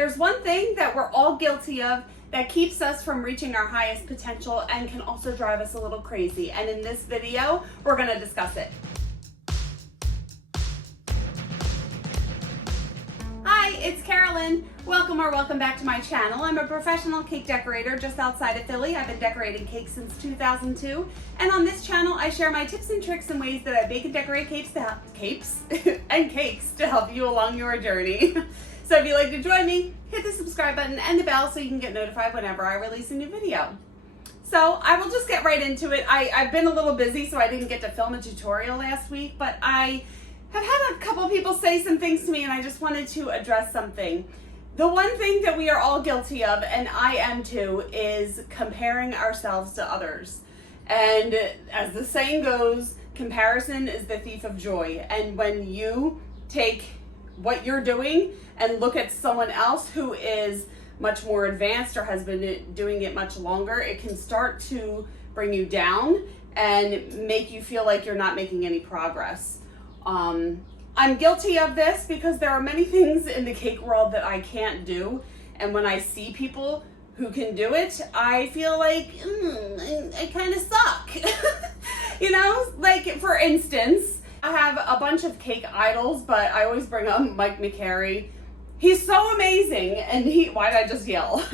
there's one thing that we're all guilty of that keeps us from reaching our highest potential and can also drive us a little crazy. And in this video, we're gonna discuss it. Hi, it's Karolyn. Welcome back to my channel. I'm a professional cake decorator just outside of Philly. I've been decorating cakes since 2002. And on this channel, I share my tips and tricks and ways that I bake and decorate cakes to help you along your journey. So if you'd like to join me, hit the subscribe button and the bell so you can get notified whenever I release a new video. So I will just get right into it. I've been a little busy, so I didn't get to film a tutorial last week, but I have had a couple people say some things to me and I just wanted to address something. The one thing that we are all guilty of, and I am too, is comparing ourselves to others. And as the saying goes, comparison is the thief of joy. And when you take what you're doing and look at someone else who is much more advanced or has been doing it much longer, it can start to bring you down and make you feel like you're not making any progress. I'm guilty of this because there are many things in the cake world that I can't do, and when I see people who can do it, I feel like I kind of suck. You know, like for instance, I have a bunch of cake idols, but I always bring up Mike McCary. He's so amazing, and why did I just yell?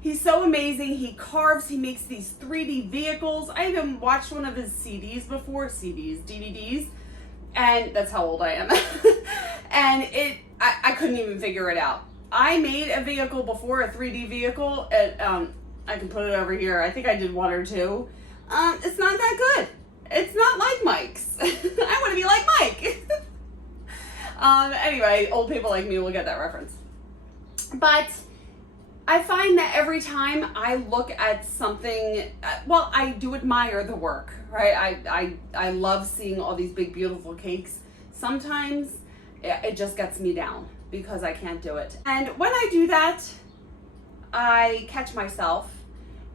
He's so amazing. He carves, he makes these 3D vehicles. I even watched one of his CDs before, DVDs. And that's how old I am. And I couldn't even figure it out. I made a vehicle before, a 3D vehicle. And, I can put it over here. I think I did one or two. It's not that good. It's not like Mike's. I want to be like Mike. Anyway, old people like me will get that reference. But I find that every time I look at something, well, I do admire the work, right? I love seeing all these big, beautiful cakes. Sometimes it just gets me down because I can't do it. And when I do that, I catch myself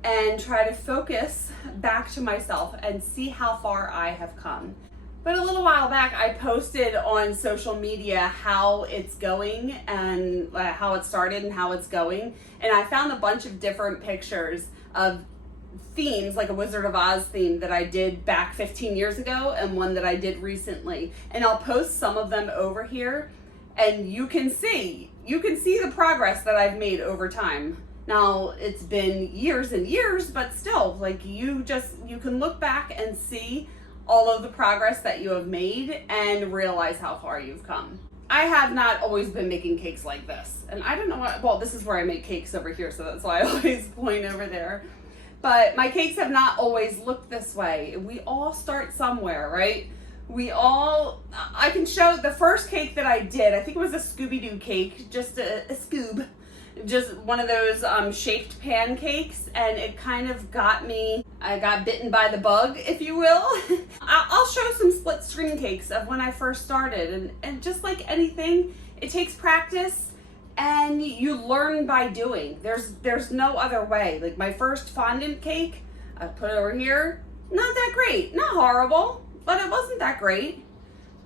and try to focus back to myself and see how far I have come. But a little while back, I posted on social media how it's going and how it started and how it's going. And I found a bunch of different pictures of themes, like a Wizard of Oz theme that I did back 15 years ago and one that I did recently. And I'll post some of them over here and you can see the progress that I've made over time. Now, it's been years and years, but still, like you can look back and see all of the progress that you have made and realize how far you've come. I have not always been making cakes like this. And I don't know what, well, this is where I make cakes over here, so that's why I always point over there. But my cakes have not always looked this way. We all start somewhere, right? I can show the first cake that I did. I think it was a Scooby-Doo cake, just a scoob. Just one of those shaped pancakes, and it kind of got me, I got bitten by the bug, if you will. I'll show some split screen cakes of when I first started, and just like anything, it takes practice and you learn by doing. There's no other way. Like my first fondant cake, I put it over here, not that great, not horrible, but it wasn't that great.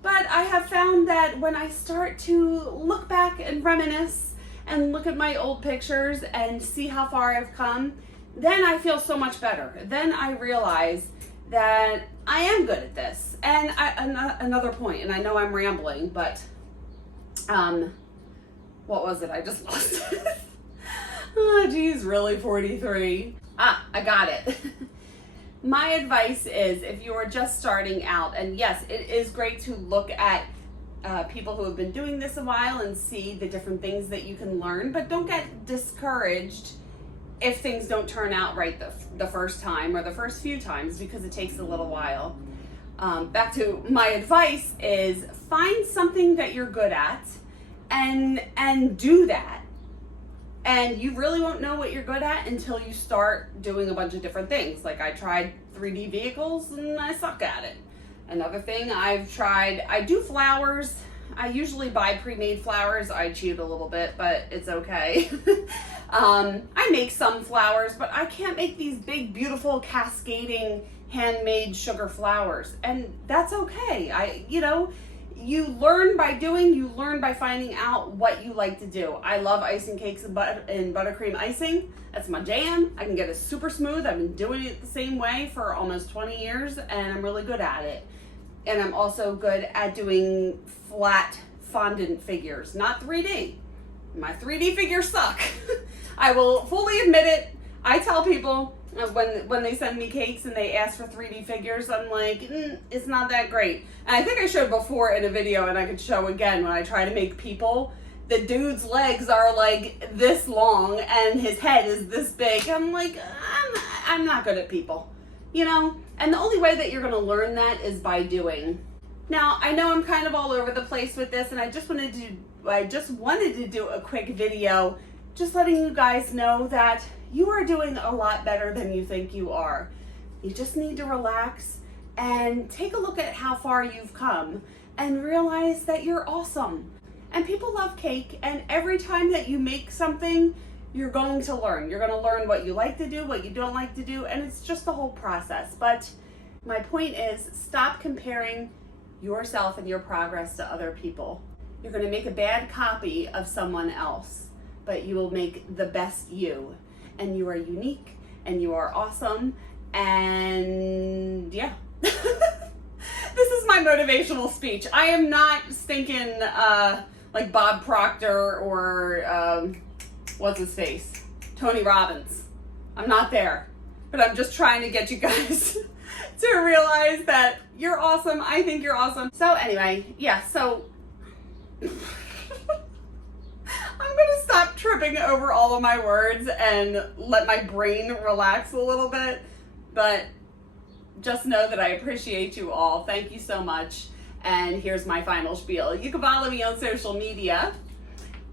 But I have found that when I start to look back and reminisce and look at my old pictures and see how far I've come, then I feel so much better. Then I realize that I am good at this. And another point, and I know I'm rambling, but what was it? I just lost it. Oh geez, really 43? I got it. My advice is if you are just starting out, and yes, it is great to look at people who have been doing this a while and see the different things that you can learn, but don't get discouraged if things don't turn out right the first time or the first few times, because it takes a little while. Back to my advice is find something that you're good at and do that. And you really won't know what you're good at until you start doing a bunch of different things. Like I tried 3D vehicles and I suck at it. Another thing I've tried, I do flowers. I usually buy pre-made flowers. I cheat a little bit, but it's okay. I make some flowers, but I can't make these big, beautiful, cascading, handmade sugar flowers. And that's okay. you learn by doing, you learn by finding out what you like to do. I love icing cakes and buttercream icing. That's my jam. I can get it super smooth. I've been doing it the same way for almost 20 years and I'm really good at it. And I'm also good at doing flat fondant figures, not 3D. My 3D figures suck. I will fully admit it. I tell people when they send me cakes and they ask for 3D figures, I'm like, it's not that great. And I think I showed before in a video, and I could show again when I try to make people. The dude's legs are like this long and his head is this big. I'm like, I'm not good at people, you know? And the only way that you're gonna learn that is by doing. Now, I know I'm kind of all over the place with this, and I just wanted to do a quick video just letting you guys know that you are doing a lot better than you think you are. You just need to relax and take a look at how far you've come and realize that you're awesome. And people love cake, and every time that you make something, you're going to learn. You're going to learn what you like to do, what you don't like to do, and it's just the whole process. But my point is, stop comparing yourself and your progress to other people. You're going to make a bad copy of someone else, but you will make the best you. And you are unique, and you are awesome, and yeah. This is my motivational speech. I am not stinking like Bob Proctor or what's his face? Tony Robbins. I'm not there, but I'm just trying to get you guys to realize that you're awesome. I think you're awesome. So anyway, yeah, so I'm gonna stop tripping over all of my words and let my brain relax a little bit, but just know that I appreciate you all. Thank you so much. And here's my final spiel. You can follow me on social media.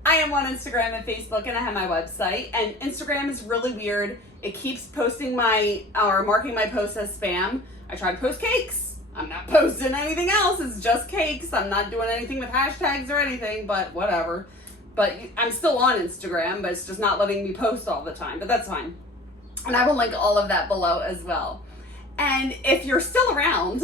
I am on Instagram and Facebook, and I have my website. And Instagram is really weird. It keeps posting marking my posts as spam. I try to post cakes. I'm not posting anything else. It's just cakes. I'm not doing anything with hashtags or anything, but whatever. But I'm still on Instagram, but it's just not letting me post all the time, but that's fine. And I will link all of that below as well. And if you're still around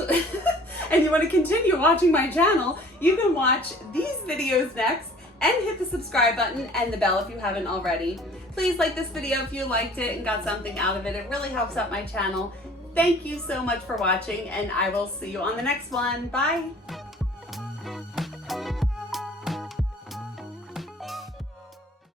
and you want to continue watching my channel, you can watch these videos next and hit the subscribe button and the bell if you haven't already. Please like this video if you liked it and got something out of it. It really helps out my channel. Thank you so much for watching, and I will see you on the next one. Bye.